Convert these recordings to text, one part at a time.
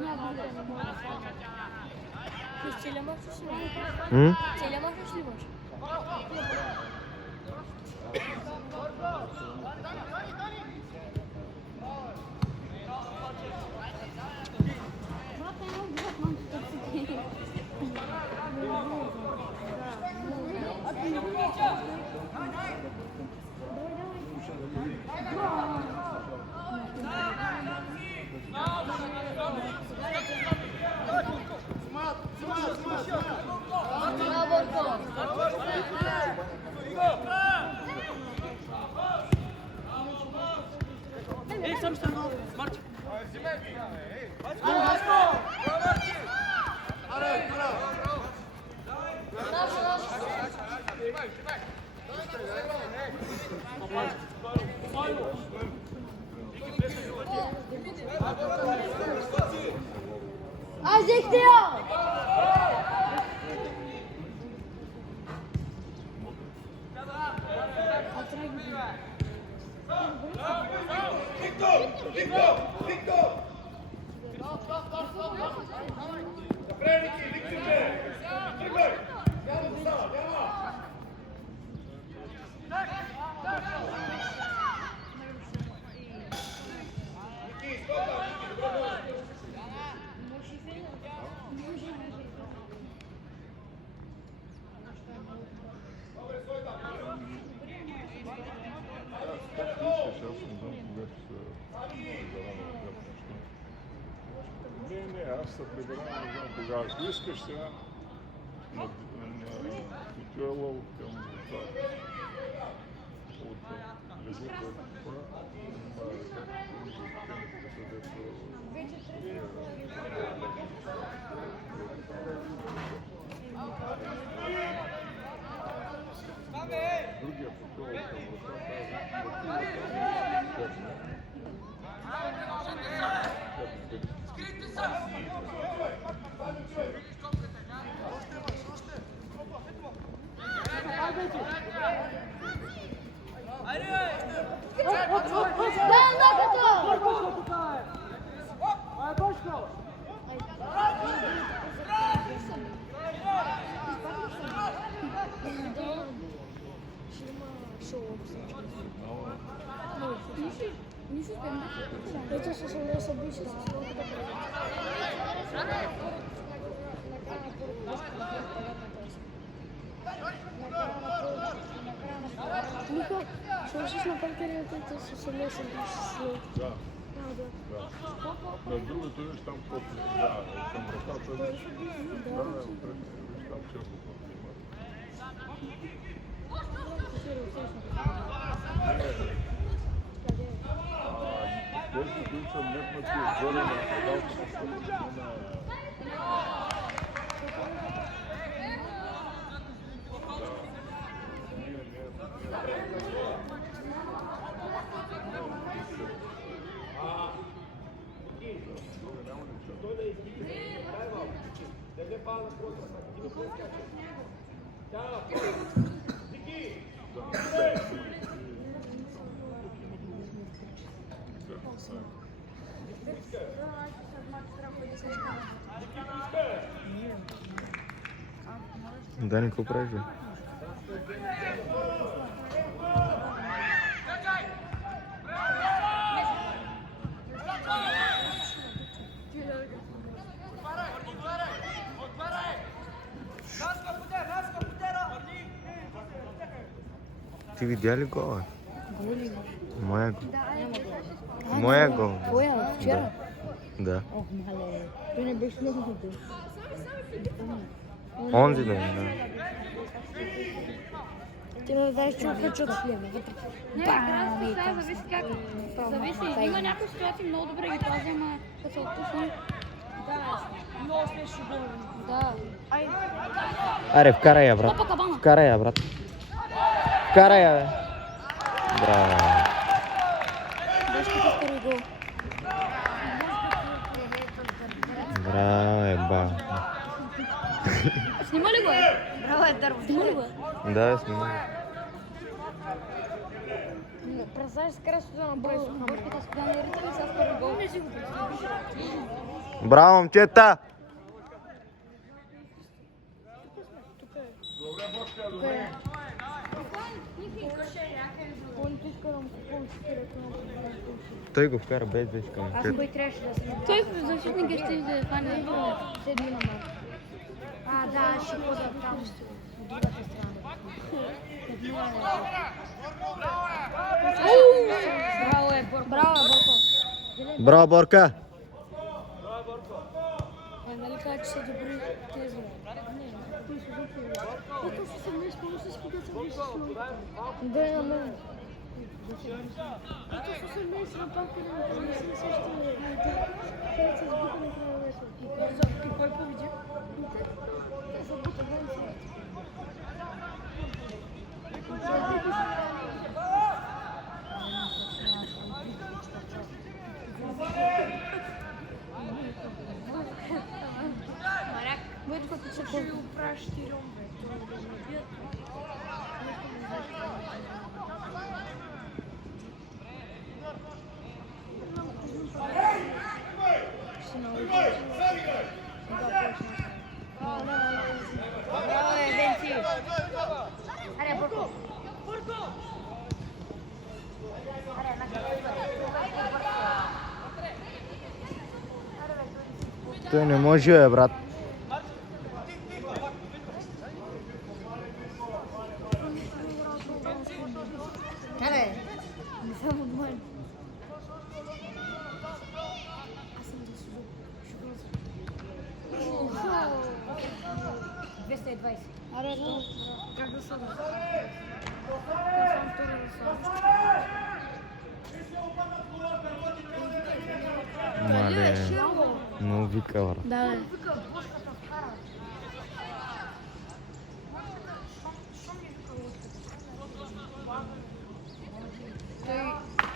Ти целия мач ще ли М? Целия мач ще ли имаш? Azıcık diyor. Не, аз се прибирам, не знам кога. Ако искаш сега на Петюела към това, от лезето, другия Петюел към Это же самое событие. Михо, слушай, на паркере это самое событие. Да. Да. На другото виж там копли. Да, към вратата виж. Да, отпред. Виж там черно копли има. Тези, които са метнати отгоре на предалката, са Дани, какво правиш? Ти видя ли гола? Моя гол. Моя гол. Твоя, вчера? Да. Ох, мале. Той не беше много добър. Онзи ден, да. Ти не знаеш, че отключат вътре. Не, красата зависи как. Зависи. Има някои ситуации много добре ги пази, ама като се отпусне. Да, много сме шугувани. Да. Аре, вкарай я, брат. Топа кабана. Вкарай я, брат. Вкарай я, бе. Браво. Дашката с първи гол. Браво, еба. Снима ли го е? Браво е, Дърво. Снима ли го е? Да, снимай. Представяш с красото на бой. Бърката с пиана ритъм и сега с първи гол. Не си го представяш. Браво, момчета! Той го вкара без да иска Аз момчета. кой трябваше да съм? Той защитник ще да хване. Седми номер. Да, ще ходя там. От другата страна. Браво е, Борко. Браво, Борко. Браво, Борка! Нали кажа, че са добри тези? Не, кои са добри? Ето ще се днес, помня си кога съм беше с да, на мен. Ето ще се днес на палка да не се също не. Където се сбука на края нещо. И кой победи? Те са бута гонци. Битко ти се ще ви опращи рюмбе. Браво е, Денци. Аре, Борко. Той не може, бе, брат. Аре, не съм от мен. Аз съм да си 220. Аре, то. Как да съм? Аз съм втора да съм. Мале, много вика, брат. Да, бе.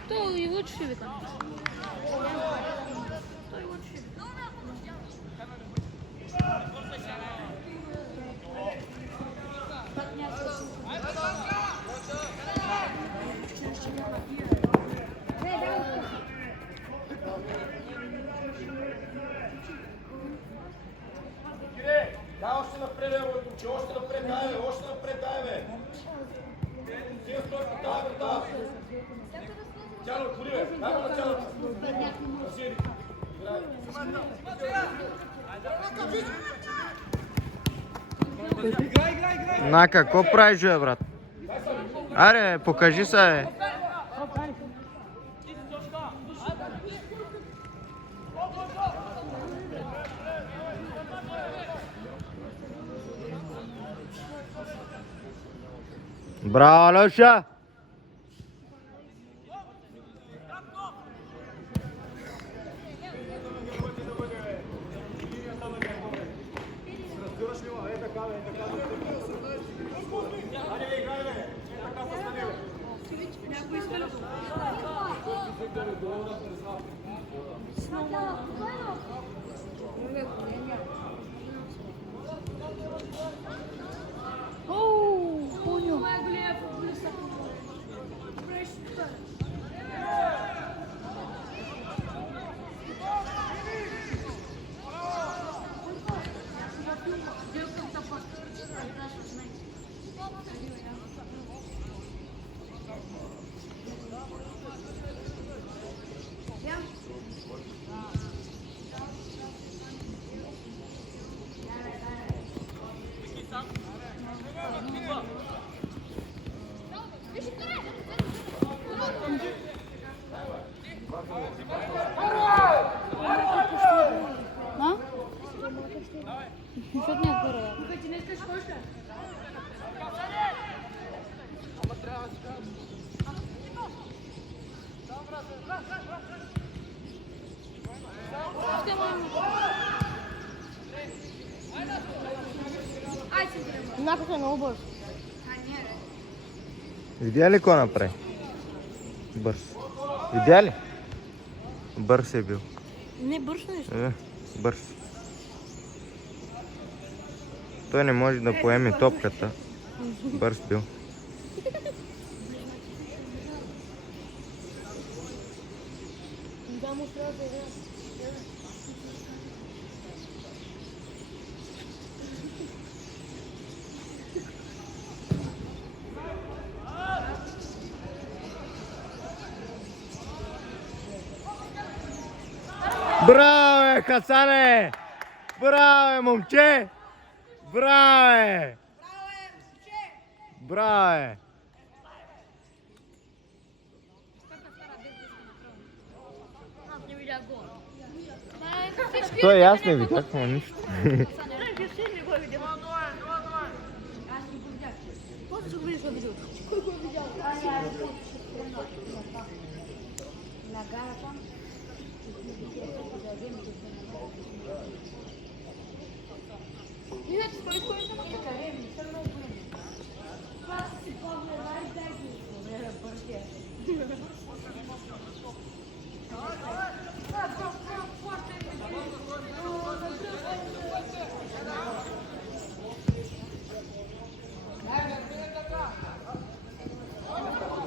Той и лучше ще вика. Той лучше ще вика. Да, още напред, бе, момче, още напред, дай, бе, още напред, дай, бе. Тия стой по тази врата. Тяло, отвори, бе, дай го на тялото. Разири. На, какво правиш, бе, брат? Аре, покажи се, бе. Браво, Алеша! Защото не е горе. Напът е много бърз. Видя ли какво направи? Бърз. Видя ли? Бърз е бил. Не бърз нещо. Бърз. Той не може да поеме топката. Бърз бил. Да, му трябва да е. Браво, Хасане! Браво, момче! Браво! Браво! Аз не видях гол. Той аз не видях, но нищо.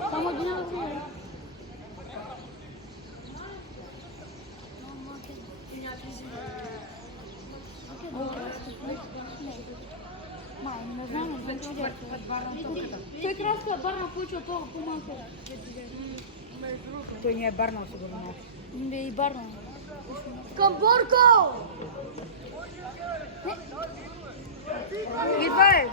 Само един въпрос. Май, не знам, не знам. Той краска е барна получил това по-малко. Той не е барнал сигурно. Не и барна. Към Борко! Идвай!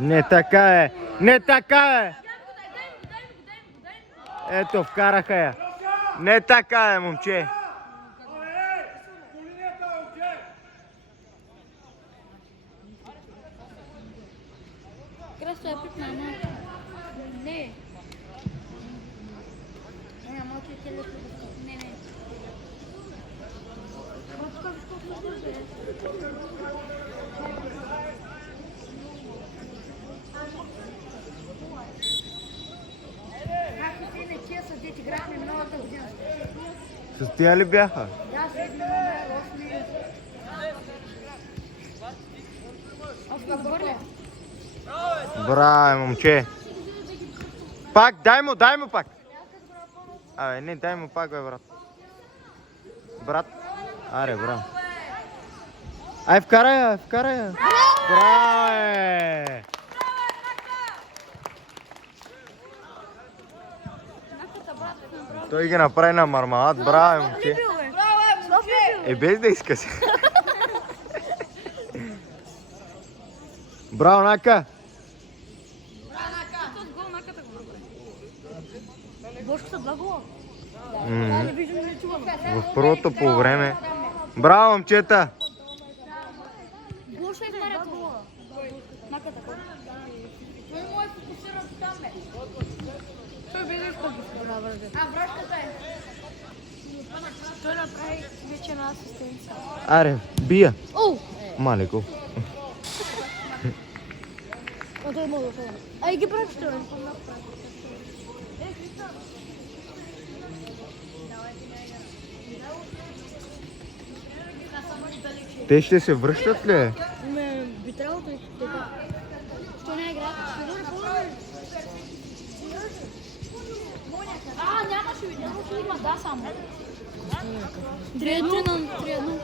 Не така е! Не така е! Ето, вкараха я. Не така е, момче. Красто е пипна, но... Не. Не, малко е телефон. Не. Както си не тия са дети играхме миналата година. С тия ли бяха? Да, седми номер, 8. Аз го бърля. Браво, момче. Пак, дай му пак. Абе, не, дай му пак, бе, брат. Брат. Аре, браво. Ай, вкарай я. Браво, е! Той ги направи на мармалад. Браво, момче. Е, без да иска се. Браво, Нака. Бошката два гола. М, Не виждам, не чувам. В първото по време. Браво, момчета. Гоша измаря гола. Наката. Той му е фокусиран там, бе. Той бе нещо да върже. Връшката е. Той направи вече на асистенция. Аре, бия. Оу! Малеко. Той мога да ходя. Ай ги прави, що е? Те ще се връщат ли? Не, би трябвало да така. Що не играят? Нямаше има, да, само. 3-1.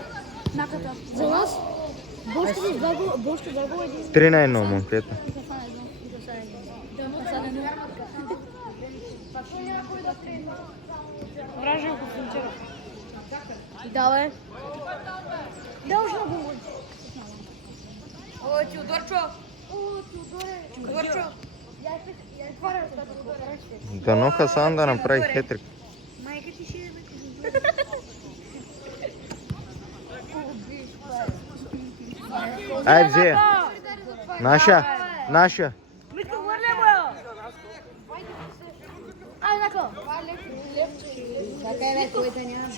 Наката. За нас Бошко загуба един. 3-1, момчета. Вражен го фунтира. Да, бе. Должно го. О, Теодорчо. Теодорчо. Дано Хасан да направи хетрик. Майка ти ще е Ай, взе. Наша. Митко, върля му! Ай, нако. Така е, бе, кой да няма.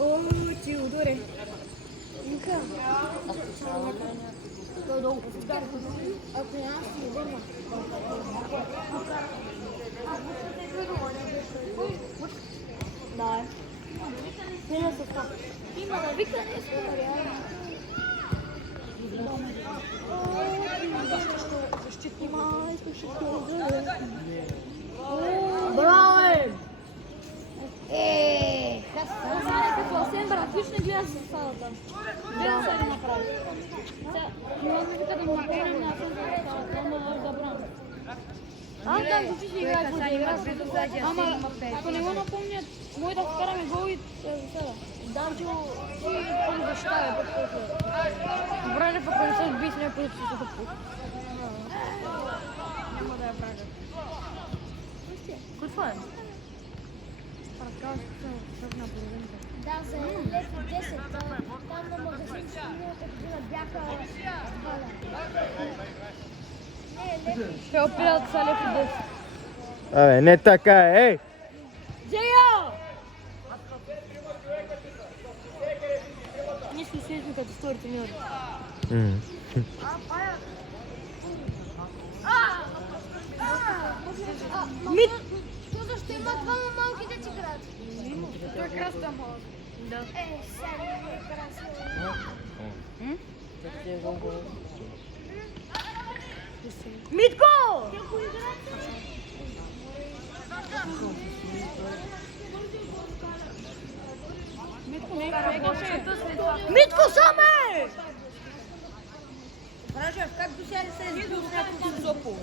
О, Теодоре. Ника. Ако няма си идема. Да, е. Има да вика нещо. Браво, е! Какво се брат, виж не гледа с салата. Гледа се да направи. Но вика да му направи. Аз там ти ще играе по игра. Ама, ако не го напомнят, мой да вкараме гол и сега. Данчо си защитава. Добре, не пък не се отби с някой да се запут. Няма да я правя. Кой това е? Да, за лев 10. Там на магазин си миналата година бяха... Ще опират са лев и 10. Абе, не така е, ей! Джея! Ние сме свежни като вторите минути. Мит! То защо има двама малки деца играят? Той кръста му. Да. Сега не е красиво. Митко! Митко саме! Вражев, как до сега се е сбил с някакво зопо?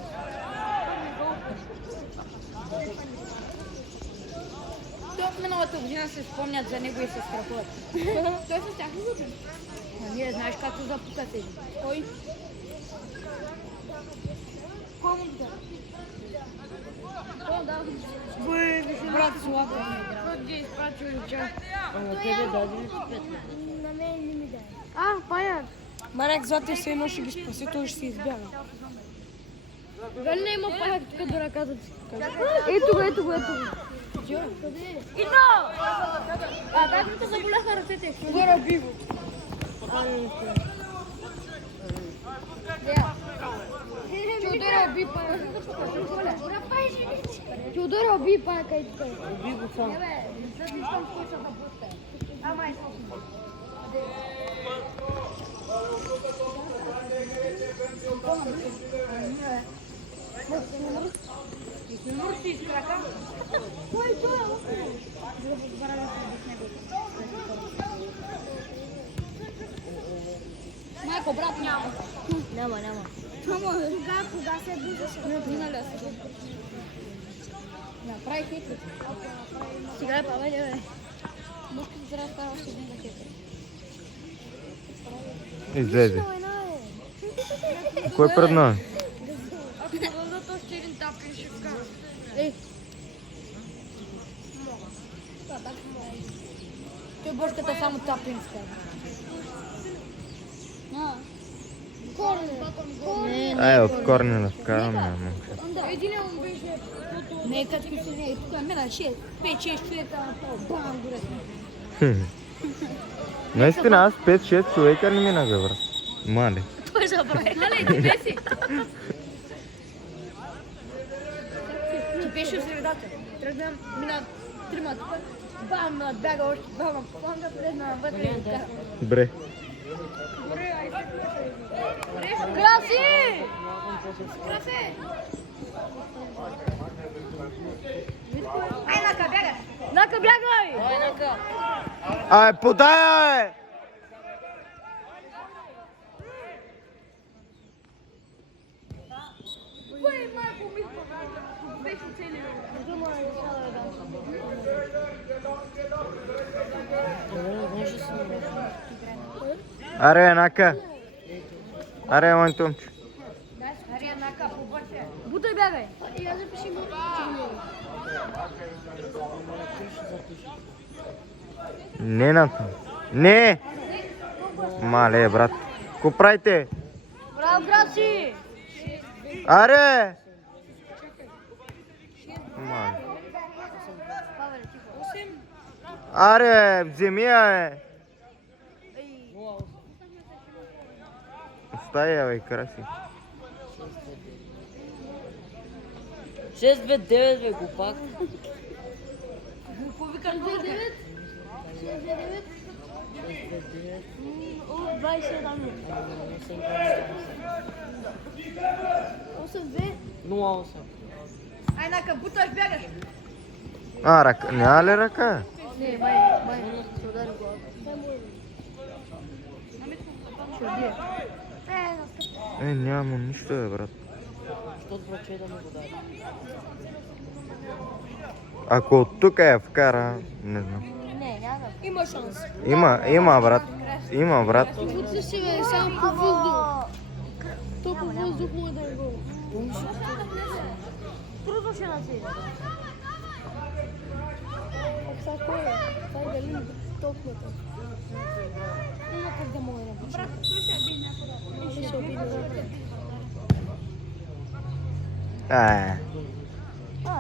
Той от миналата година се спомнят за него и се страхуват. Той с тях ли зупи? Ние знаеш как се запука седи. Кой? Кой му да? Брат, слабо. Той ги изпрачи уча. На мен не ми дай. Паяк. Марек, златия се едно ще ги спаси, той ще се избяга. Дали не има паяк тук до ръката си? Ето го, ето го, ето го. Идно! Как ми те заболяха ръцете? Горе би го. Теодора оби паяка. Теодора оби паяка и тук. Оби го сам. Майко, брат, няма. Няма. Кога се бузаше? Минали се. Направи хитро. Сега е павай, бе. Мушките трябва да става още един за хитро. Излезе. Кой е пред нас? Ако не дадат още един тапин, ще вкара. Ей. Той бърката само тапин вкара. От корнера вкараме. Единия му беше... Не, като си не, тук е мина 5-6 човека на това. Бам, горе. Наистина, аз 5-6 човека не минаха, брат. Мале. Той забрави. Нали, ти не си? Ти беше в средата. Тръгнем, мина 3 тук. Бам, бяга още 2 планга, влезна вътре и кара. Добре. Краси! Краси! Ай, Нака, бягай! Нака, бягай! Ай, Нака! Ай, подай, бе! Кой майко ми беше цели? Аре, Нака. Аре, мой Томчо. Аре, Нака, побързе. Бутай, бягай! И аз запиши го. Не на това. Не! Мале, брат. Ко правите? Браво, Краси! Аре! Мале. Аре, вземи я, бе. Остави я, бе, краси. 6-2-9, бе, глупак. Повикам 2-9. 27 8-2. 0-8. Ай, Нака, буташ, бягаш! А, ръка. Няма ли ръка? Не, май, ще удари главата. Ще убие. Няма нищо, бе, брат. Ако от тук я вкара, не знам. Има шанс. Има, брат. Има, брат. Утре ще бе, само по въздух. То по въздух може да е гол. Трудно ще населя. Сега кой е? Това е дали топната. Има как да мога да напиша. Брат, той ще би някога. Ще би някога.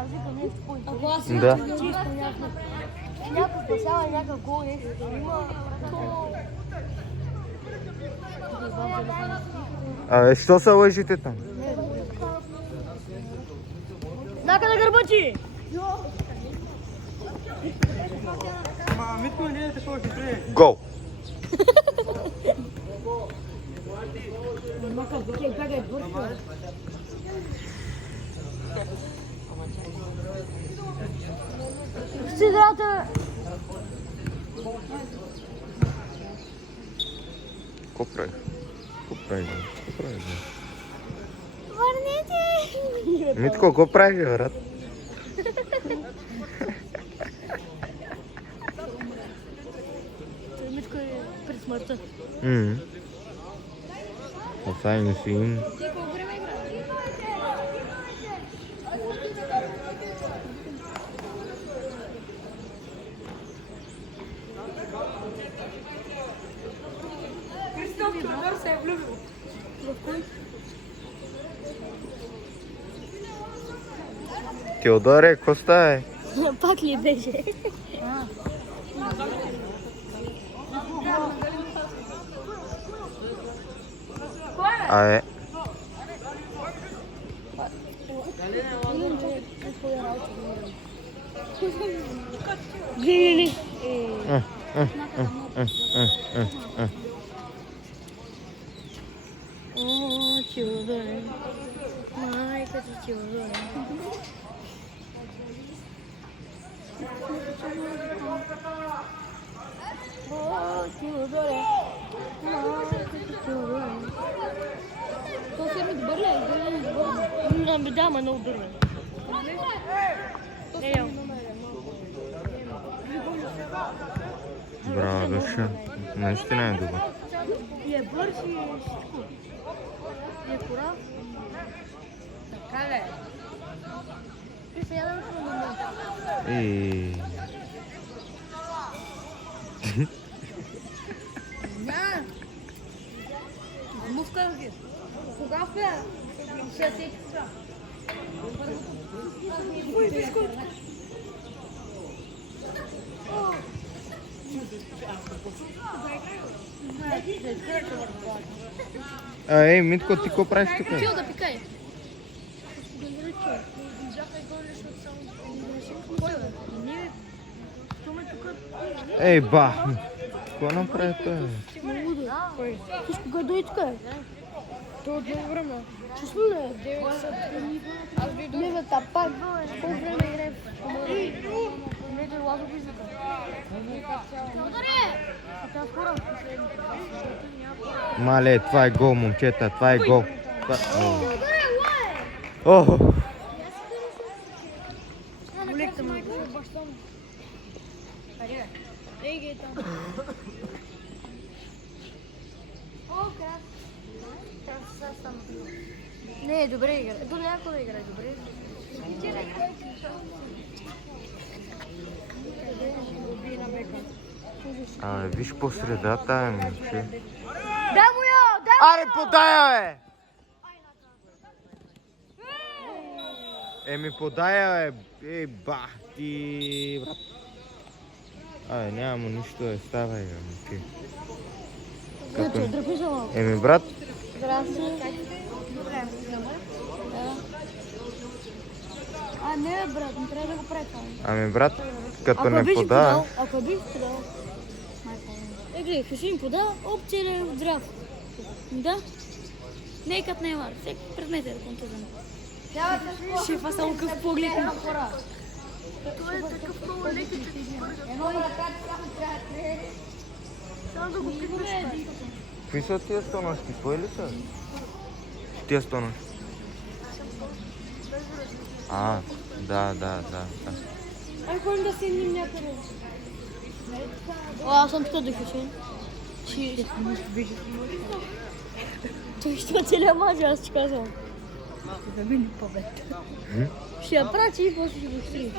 Викам нещо по-интересно. Ако аз Да. чисто Някакъв спасява и някакъв гол нещо. Има Абе, що се лъжите там? Знака на гърба ти! Гол! Ще играта! Какво правиш? Какво правиш? Какво правиш? Върнете! Митко, какво правиш, брат? Митко е пред смъртта. Осайни си им. Ти колко време играш? Кристоф Теодор се е влюбил. В кой? Теодоре, какво става? Пак ли беше? Абе, Глини! О, Теодоре. Майка ти, Теодоре. О, Теодоре. Майка ти, Теодоре. То се ми добър ли? Изглежда ми добър. Ами да, ма много дървен. браво, душа. Наистина е добър. И е бърз и е всичко. И е корав. Така ли? И сега да съм на мен. И... Няма. Му вкарах ги. Кога бе? Ще се екстра. Ой, бискот. Ей, Митко, ти какво правиш тук? Чил да пикай. Ей, ба! Какво направи той? Всичко го дойде тук. То от дълго време. Чувство ли е? Аз дойдох. Не бе, та пак. Колко време играе в команда? Не, той лазо визика. Тя скоро. Мале, това е гол, момчета, това е гол. О! Молекте му. Ей, ги е там. Не, добре играе. До някой да играе, добре. Абе, виж по средата, е, момче. Да му я! Да! Аре, подая, бе! Еми, подая, бе! Ей, бах ти, брат. Абе, няма му нищо да става, бе, момче. Като дръпиша малко. Еми, брат, Здрасти. А, не, брат, не трябва да го прави това. ами, брат, като Ако не беше подава... подал, ако беше подал. Гледай, ще им подал, опция е здрав. Да? Не е като Неймар. Всеки предмет е контузен. Шефа само къв поглед. Това е такъв много леки, че ти само да го пипнеш. Какви са тия стоношки? Твои ли са? Тия стоношки. А, да. Айде да седнем някъде. Аз съм тук до Хюсейн. Той ще има целия мач, аз ти казвам. Да ми не побед. Ще я прати и после ще го стри.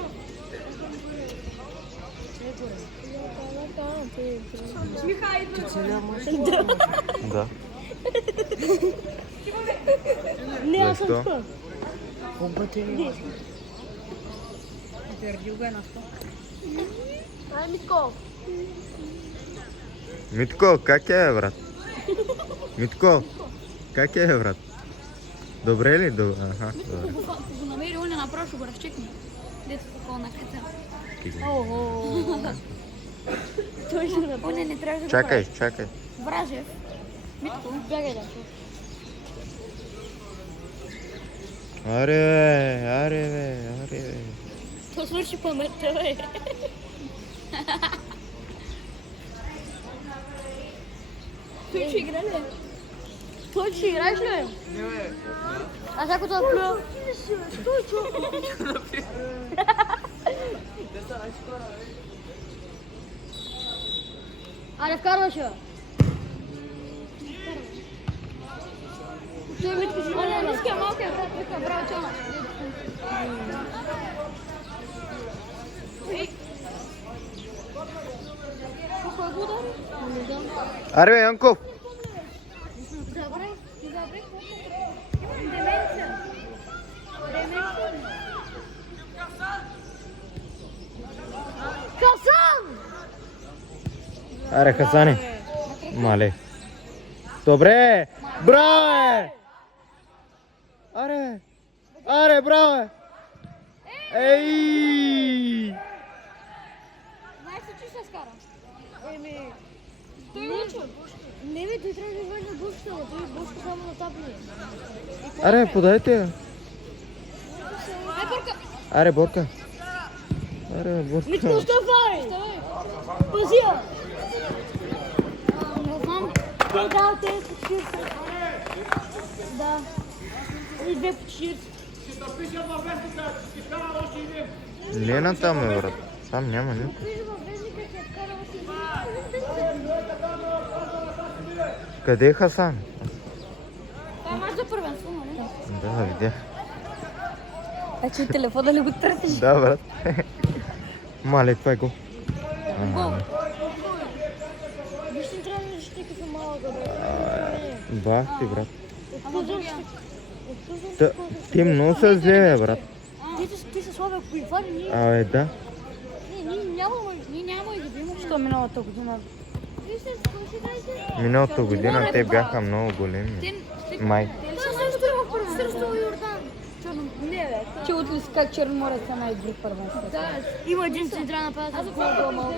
Михай, Да. Не, аз съм Защо? тук. Твердил го е на 100. Ай, Митко. Митко, как е, брат? Митко, как е, брат? Добре ли? Аха, добре. Ако го намери, он е направо, ще го разчекне. Дето такова на ката. Той ще направи. Он не трябва да го Чакай. Вражев. Митко, бягай да. Аре бе. То свърши паметта, бе. Той ще игра ли? Той ще играеш ли, бе? Не, бе. Аз ако това плюя... Аре, вкарваш я. Той Митко ще Оле, играе. ниския малкия брат, вика, браво, чана. Какво е го удари? Не знам. Аре бе, Янков. Забрай, ти забрай. Имам деменция. Хасан! Аре, Хасани. Мале. Добре. Браво, е. Аре, браво, е. Ей! Знаеш ли, че ще скара? Той учи. Не, бе, той трябва да извади на бушката, той бушка само на тапни. Аре, подайте я. Ай, Борка! Аре, Борка. Митко, оставай! Пази я! Не знам. Да, те по 40. Да. И 2 по 40. Лена там е, брат. Там няма никой. Къде е Хасан? Това е мач за първенство, нали? Да, видях. А че телефона ли го търсиш? Да, брат. Мале, това е гол. Виж, не трябва да защити като малък, бе. Бах ти, брат. Обслужвам ще... Ти много се зле, брат. Ти се слаби, ако ги хвани, ние... Абе, да. Ние няма и да имаме. Що миналата година? Миналата година те бяха много големи. Май. Срещу Йордан. Не, бе. Че отли как Черноморец е най-добри първенство. Да. Има един централен нападател, с гол малко.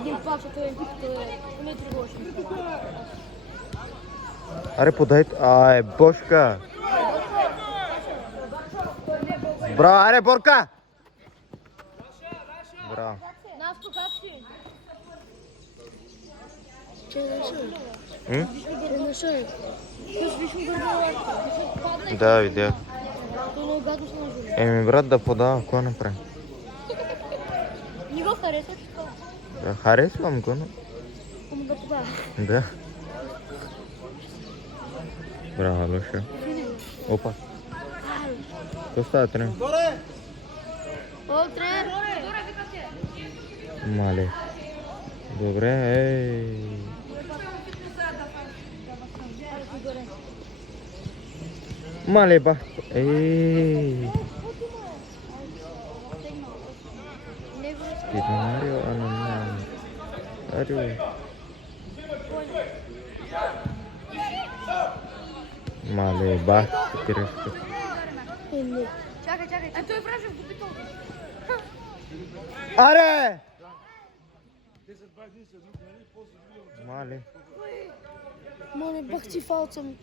Един пак, той е не тревожен. Аре, подайте. Ай, Бошка. Браво, аре, Борка. Браво. Наско, как си? Че не шай. Виж ми го. Да, видях. То много гадно се нажили. Еми, брат, да подава, какво направи? Не го харесваш? Да, харесвам го, но... Ама да подава. Да. Браво, Лоша. Опа. Какво става, тренер? О, тренер! Мале. Добре, ей. Мале, бах. Ей. Марио, Арио. Мале, бах. Кръвка. Чакай. А той Вражев го питал. Аре! Мале. Мале, бах ти фалцам.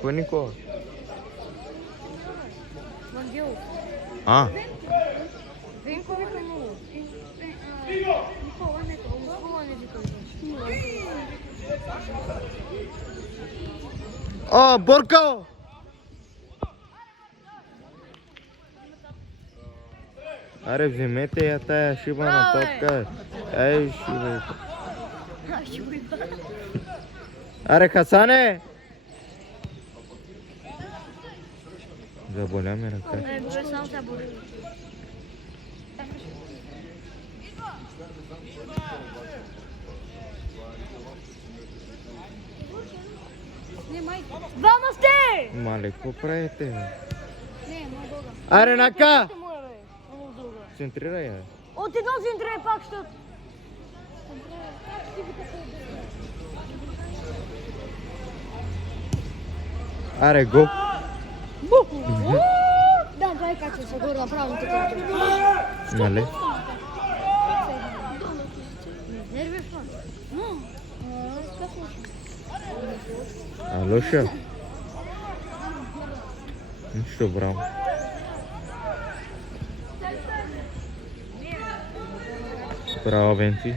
Кой Никола? Вангел. А, Венко вика много. Никола не вика. О, Борко! Аре, вземете я тая шибана топка. Ей, шибе. Аре, Хасане! Заболя ме ръка. Само се боли. Двама сте! Мале, какво правите? Бе? Не, много дълга. Аре, нака! Много дълга. Центрирай я. От едно центрирай пак ще... Аре, го! Да, това е качва се горе направо на така. Нали? Нервиш фон. Алоша? Нищо, браво. Браво, Венци.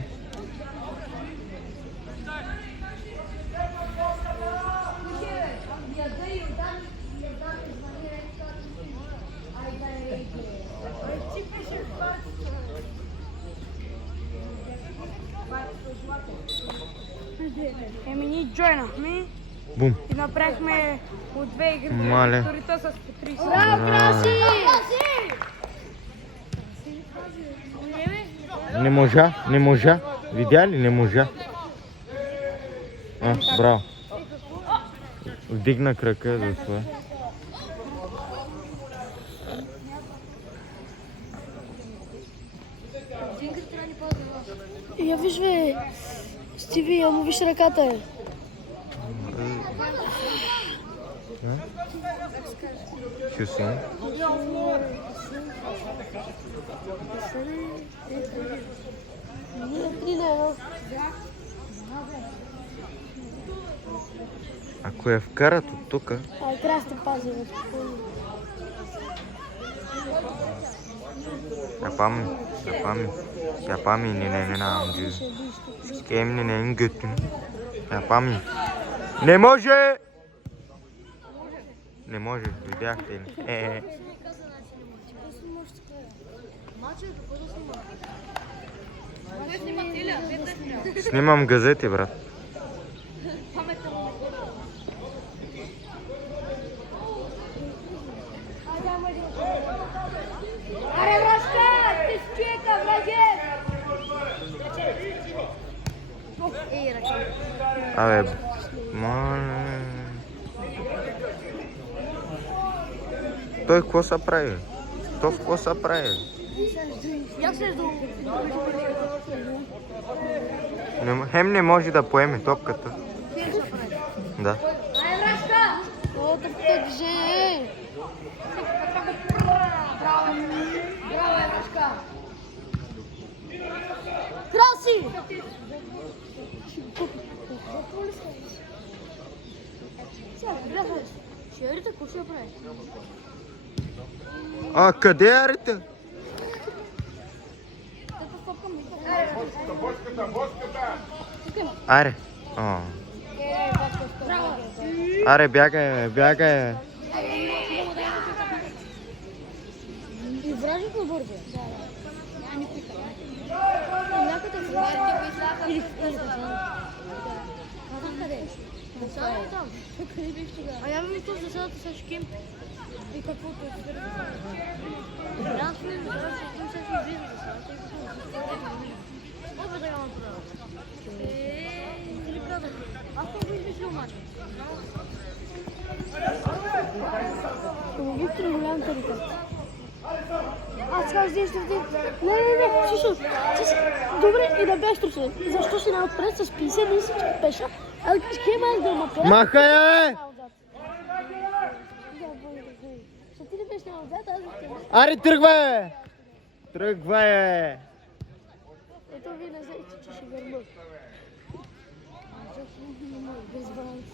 Еми ние джойнахме Бум. и направихме от две игри. Мале. Вторите с по 30. Браво. Не можа. Видя ли? Не можа. Браво. Вдигна крака за това. Я виж, бе, Стиви, я му виж ръката. Чувствам. Ако я вкарат от тук, Трябва да сте пазили. yapamıyor ne amca. Emni ne götün. Yapamıyor. Ne može? Не може, видяхте ли? Снимам газети, брат. Аре, връзка! Ти чека, враге! Абе, моля. Той какво се прави? То какво се прави? Як се Хем не може да поеме топката. Да. Аре, връзка! О, такова движение. Браво, връзка! Краси! Шерите, какво ще прави? А, къде е Арита? Аре. Аре, бягай. Изражих на борда. А я ми то заседата с Шким. И каквото е. Аз не знам, че се излиза за сега. Опа да го направя. Аз не го измислил мача. Виктор е голям тарикат. Аз казах, че ще ти... Не, слушай. Добре, и да бях трусен. Защо си напред с 50 мисички пеша? А да хем аз да ме пея? Махай, бе! Ще ти ли беше назад, аз да те... Аре, тръгвай! Тръгвай! Ето ви не знаете, че ще гърба. Без баланс.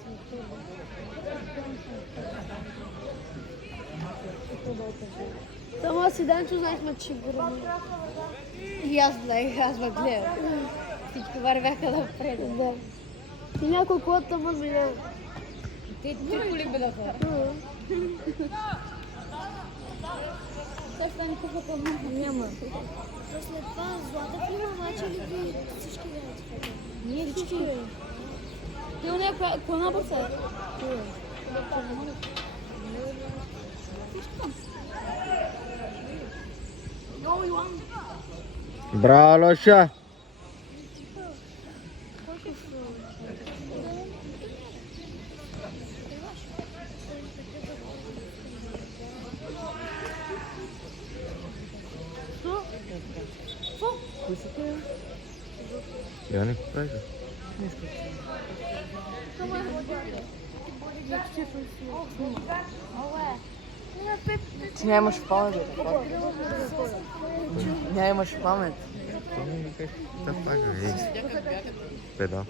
Само аз и Данчо знаехме, че гърба. И аз знаех, аз ме гледам. Всички вървяха напред. Да. И някой колата ме минава. Те коли бяха. Сега стане какво по-малко. Няма. То след това Злата в има мача ли ви всички играете? Ние всички. Ти у нея коя набор са? Браво, Лоша! Я не правиш. Ти нямаш памет. Нямаш памет. Да пага, педал.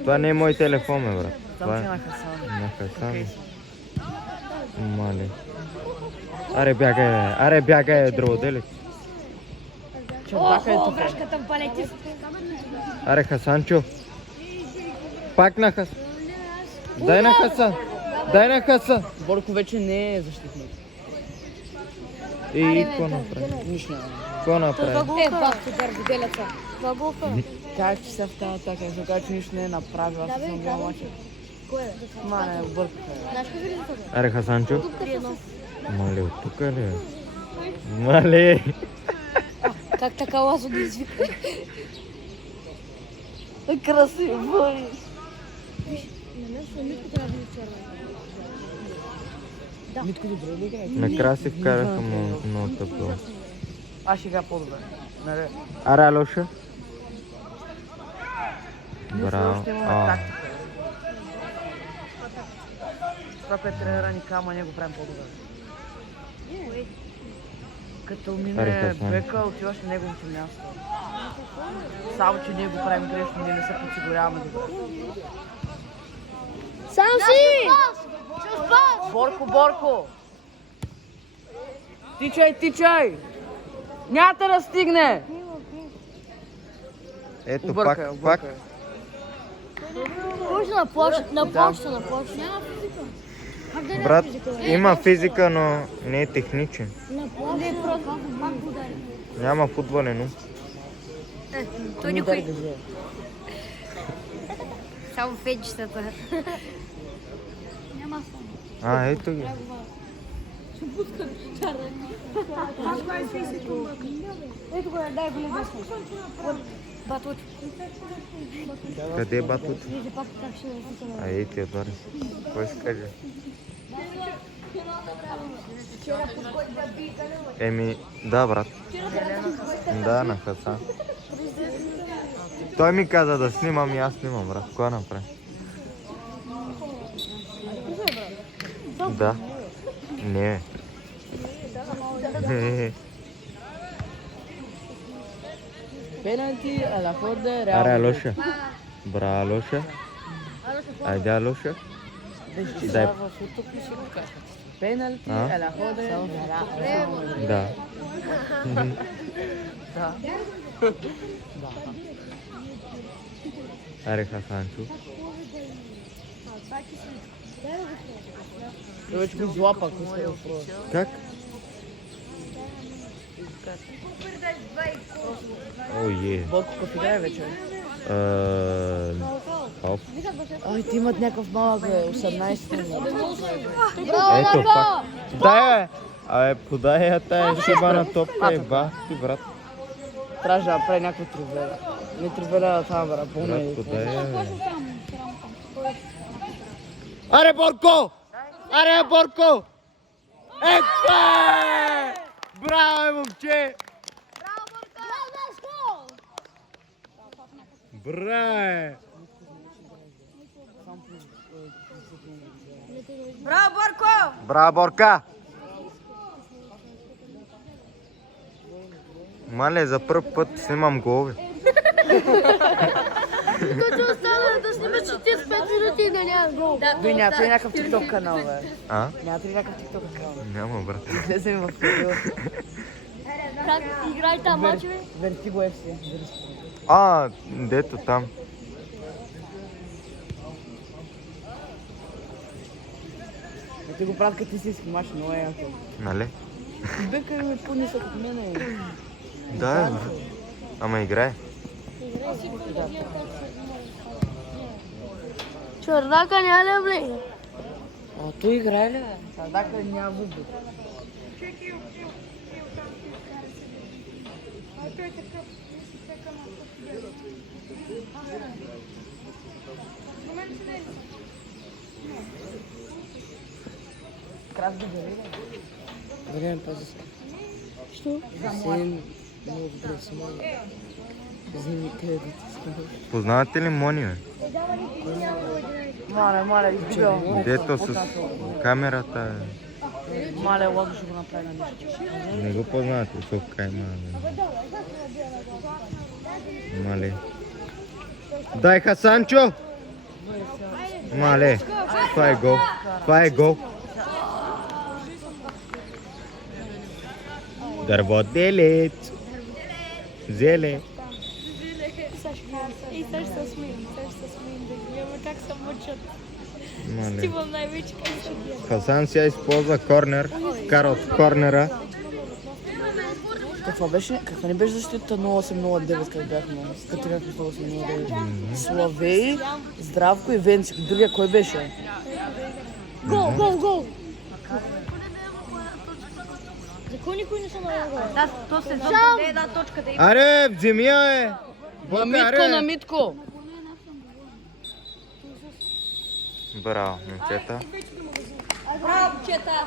Това не е мой телефон, бе, брат. Това е на Хасан. на Хасан. Мале. Аре бягай, дроводелец. Чалдака е тук. Брашката в балети. Аре, Хасанчо. Пак на Хасан. Дай на Хасан. Борко вече не е защитник. И какво направи? Нищо няма. Какво направи? Бах, супер, делеца. Тя че се в тази атака, ще кажа, че нищо не е направил. Аз съм бил мача. Ма не, объркаха. Аре, Хасанчо. Мале, от тук ли? Мале. Как така Лазо да извика? Красиво, Борис. Митко добре ли играе? Накрая си вкараха му много тъпо. Аз ще игра по-добре. Нали? Аре, Лоша. Ние все Браво. още имаме тактика. Това, което тренера ни кама, ние го правим по-добре. Като мине Хасан. бека, отиваш на неговото място. Само, че ние го правим грешно, ние не се подсигуряваме добре. Сам си! Борко! Тичай! Няма да стигне! Ето, Обърка, пак. Може на площ, на площ. Брат, има физика, но не е техничен. Няма футболен ум. Той никой. Само феджитата. Няма само. Ето ги. Ето го, дай го лесно. Батут. Къде е батут? Вижте пак как ще наситаме. Ей, ти отвори. Кой си каже? Еми, да, брат. Да, на Хасан. Той ми каза да снимам и аз снимам, брат. Кога направи? Да. Не. Пеналти, a la favor de Аре, Real. Лоша. Браво, Лоша. Айде, Лоша. Дай. Пеналти, a la favor de Real. Да. Да. Аре, Хасанчо. Той вече го злапа, ако иска да пробва. Как? О, е. Борко какъв играе вече? Оп. Ай, ти имат някакъв малък, 18. Ето пак. Дай, бе! Абе, подай я тая шибана топка и бах ти, брат. Трябваше да направи някаква тревела. Не тревела там, брат, пълна Брат, е. подай я, бе. Аре, Борко! Аре, Борко! Ето! Браво, момче! Браво! Браво, Борко! Браво, Борка! Мале, за първ път снимам голове. Като остана да снимаш 45 минути и да няма гол. Вие нямате ли някакъв тикток канал, бе? А? Нямате ли някакъв тикток канал? Няма, брат. Влезем в видео. Как играй там мачове? Вертиго FC. А, дето там. Те го правят като истински мач, много е яко. Нали? Бекър ми по-нисък от мене. Да, бе. Ама играе. Чордака няма ли влезе? А той играе ли? Сардака няма въздух. Крас да бъде. Време пази. Що? Съвсем много добре си мога. Вземи къде да ти скажа. Познавате ли Мони, бе? Маля, изгубя. Дето с камерата. Маля, Ладо ще го направи на нещо. Не го познавате, тук има. Мале. Дай Хасанчо! Мале, това е гол. Това е гол. Дърводелец. Зеле. И също се смеем, да гледаме как се мъчат. Мале. Имам най-вече как ще гледам. Хасан сега използва корнер. Вкара от корнера. Каква беше? Каква не беше защита 0809, къде бяхме? Като бяхме 0809. Славей, Здравко и Венцик. Другия кой беше? Гол! За кой никой не са на гол? Да, то се даде една точка да има. Аре, вземи я, бе! На Митко! Браво, момчета. Браво, момчета!